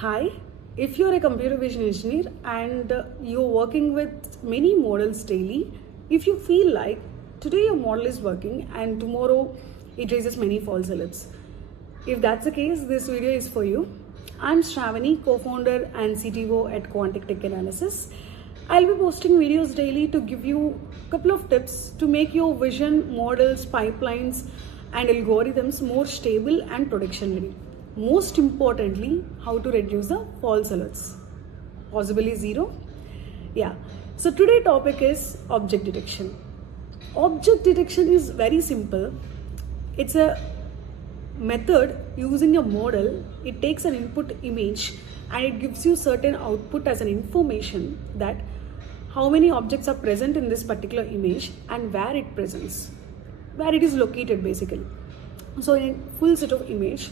Hi, if you're a computer vision engineer and you're working with many models daily, if you feel like today your model is working and tomorrow it raises many false alerts, if that's the case, this video is for you. I'm Shravani, co-founder and CTO at Quantic Tech Analysis. I'll be posting videos daily to give you a couple of tips to make your vision, models, pipelines, and algorithms more stable and production ready. Most importantly, how to reduce the false alerts, possibly zero. Yeah, so today's topic is object detection. Object detection is very simple. It's a method using a model. It takes an input image and it gives you certain output as an information that how many objects are present in this particular image and where it presents, where it is located basically. So in a full set of image,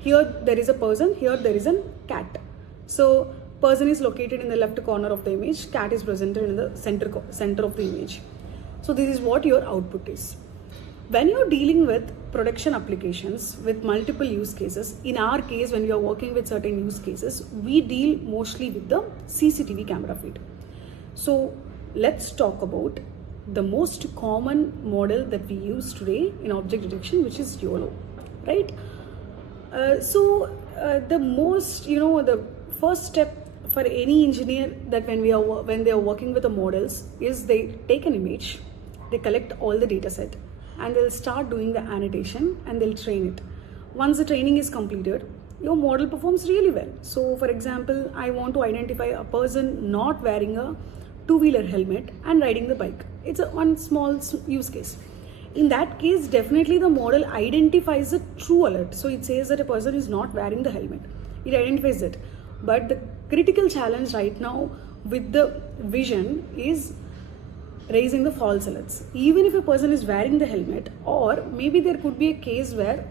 here there is a person, here there is a cat. So person is located in the left corner of the image, cat is presented in the center of the image. So this is what your output is. When you're dealing with production applications with multiple use cases, in our case when we are working with certain use cases, we deal mostly with the CCTV camera feed. So let's talk about the most common model that we use today in object detection, which is YOLO, right? The first step for any engineer that when they are working with the models is they take an image, they collect all the data set, and they'll start doing the annotation and they'll train it. Once the training is completed, your model performs really well. So for example, I want to identify a person not wearing a two-wheeler helmet and riding the bike. It's one small use case. In that case, definitely the model identifies a true alert. So it says that a person is not wearing the helmet. It identifies it. But the critical challenge right now with the vision is raising the false alerts. Even if a person is wearing the helmet, or maybe there could be a case where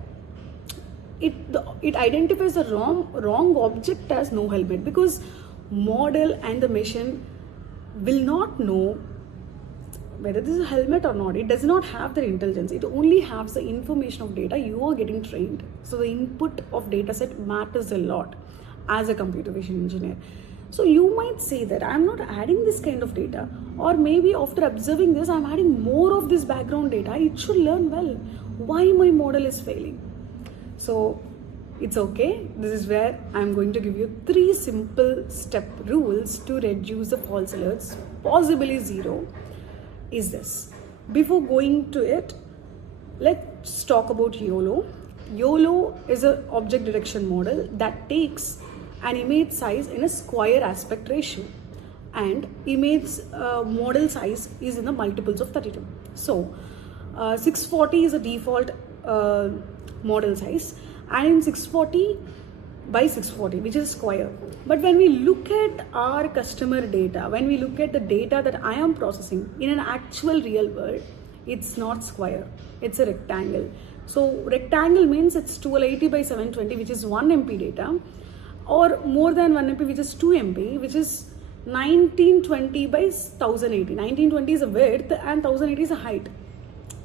it identifies the wrong object as no helmet, because model and the machine will not know whether this is a helmet or not. It does not have the intelligence. It only has the information of data you are getting trained. So the input of data set matters a lot as a computer vision engineer. So you might say that I'm not adding this kind of data, or maybe after observing this, I'm adding more of this background data. It should learn well. Why my model is failing? So it's okay. This is where I'm going to give you 3 simple step rules to reduce the false alerts, possibly zero. Is this. Before going to it, let's talk about YOLO. YOLO is an object detection model that takes an image size in a square aspect ratio, and image model size is in the multiples of 32. So 640 is a default model size, and in 640 by 640, which is square. But when we look at our customer data, when we look at the data that I am processing in an actual real world, it's not square, it's a rectangle. So rectangle means it's 1280 by 720, which is 1 MB data, or more than 1 MB, which is 2 MB, which is 1920 by 1080. 1920 is a width and 1080 is a height.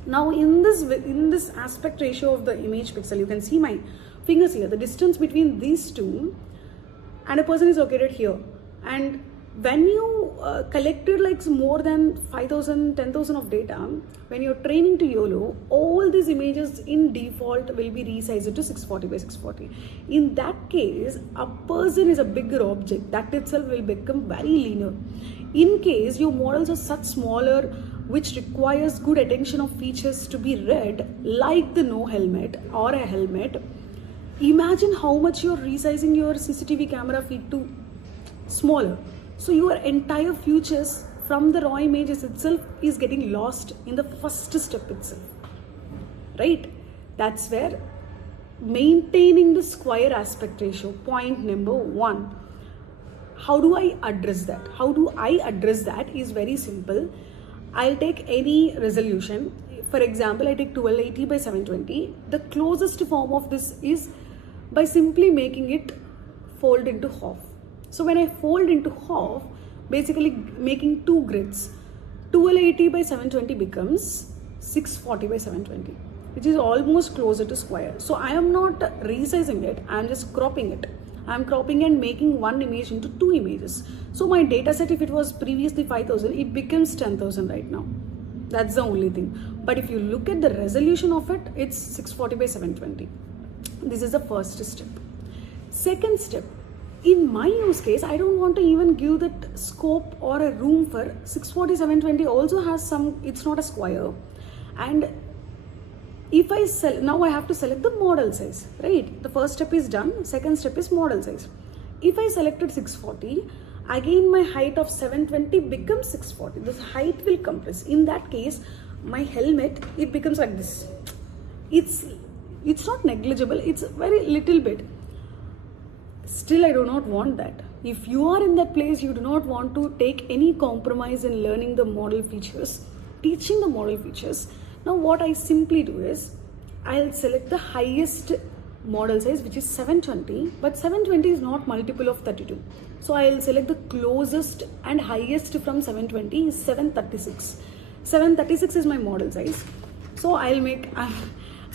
Now in this aspect ratio of the image pixel, you can see my fingers here. The distance between these two, and a person is located here. And when you collected like more than 5,000, 10,000 of data, when you're training to YOLO, all these images in default will be resized to 640 by 640. In that case, a person is a bigger object. That itself will become very linear. In case your models are such smaller, which requires good attention of features to be read, like the no helmet or a helmet, imagine how much you're resizing your CCTV camera feed to smaller. So your entire features from the raw images itself is getting lost in the first step itself, right? That's where maintaining the square aspect ratio, point number 1. How do I address that? How do I address that is very simple. I'll take any resolution. For example, I take 1280 by 720. The closest form of this is by simply making it fold into half. So when I fold into half, basically making 2 grids, 1280 by 720 becomes 640 by 720, which is almost closer to square. So I am not resizing it, I am just cropping it. I'm cropping and making one image into 2 images. So my data set, if it was previously 5000, it becomes 10,000 right now. That's the only thing. But if you look at the resolution of it, it's 640 by 720. This is the first step. Second step, in my use case, I don't want to even give that scope or a room for 640, 720 also has some, it's not a square. And if I now I have to select the model size, right? The first step is done. Second step is model size. If I selected 640, again my height of 720 becomes 640. This height will compress. In that case, my helmet, it becomes like this. It's not negligible. It's very little bit. Still, I do not want that. If you are in that place, you do not want to take any compromise in learning the model features, teaching the model features. Now what I simply do is, I'll select the highest model size, which is 720, but 720 is not multiple of 32. So I'll select the closest and highest from 720 is 736. 736 is my model size. So I'll make,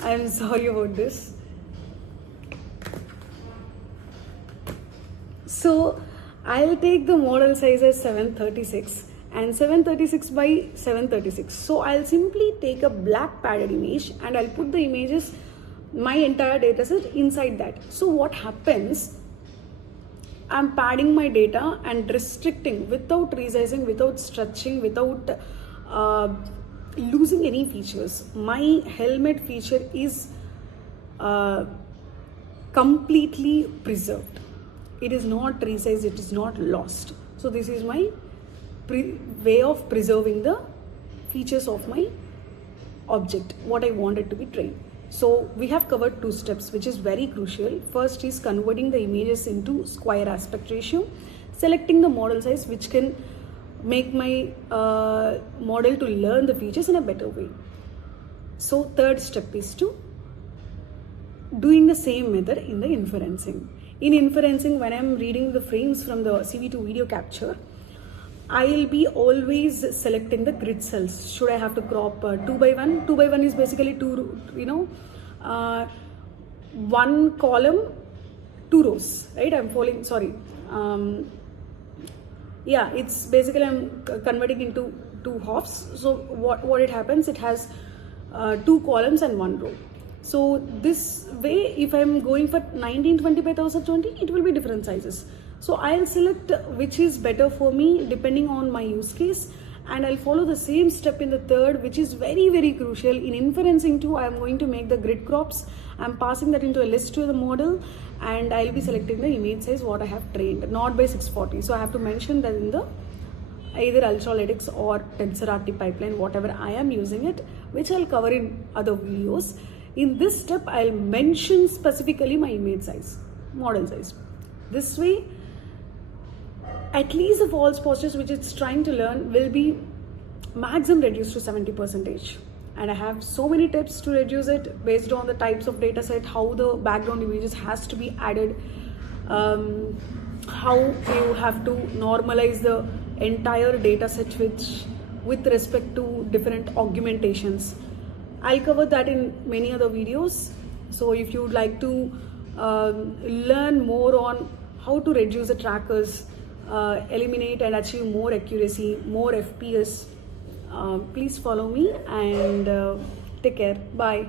I'm sorry about this. So I'll take the model size as 736. And 736 by 736. So I'll simply take a black padded image and I'll put the images, my entire dataset inside that. So what happens, I'm padding my data and restricting without resizing, without stretching, without losing any features. My helmet feature is completely preserved. It is not resized, it is not lost. So this is my way of preserving the features of my object, what I wanted to be trained. So we have covered 2 steps, which is very crucial. First is converting the images into square aspect ratio, selecting the model size, which can make my model to learn the features in a better way. So third step is to doing the same method in the inferencing. In inferencing, when I'm reading the frames from the CV2 video capture, I'll be always selecting the grid cells. Should I have to crop 2 by 1? 2 by 1 is basically 2, one column, 2 rows, right? I'm following, sorry. Yeah, it's basically I'm converting into 2 halves. So what it happens, it has 2 columns and 1 row. So this way, if I'm going for 1920 by 1020, it will be different sizes. So I'll select which is better for me depending on my use case, and I'll follow the same step in the third, which is very, very crucial. In inferencing too, I'm going to make the grid crops. I'm passing that into a list to the model, and I'll be selecting the image size what I have trained, not by 640. So I have to mention that in the either Ultralytics or TensorRT pipeline, whatever I am using it, which I'll cover in other videos. In this step, I'll mention specifically my image size, model size. This way, at least the false positives which it's trying to learn will be maximum reduced to 70%. And I have so many tips to reduce it based on the types of data set, how the background images has to be added, how you have to normalize the entire data set with respect to different augmentations. I'll cover that in many other videos. So if you would like to learn more on how to reduce the trackers, eliminate and achieve more accuracy, more FPS, please follow me and take care. Bye.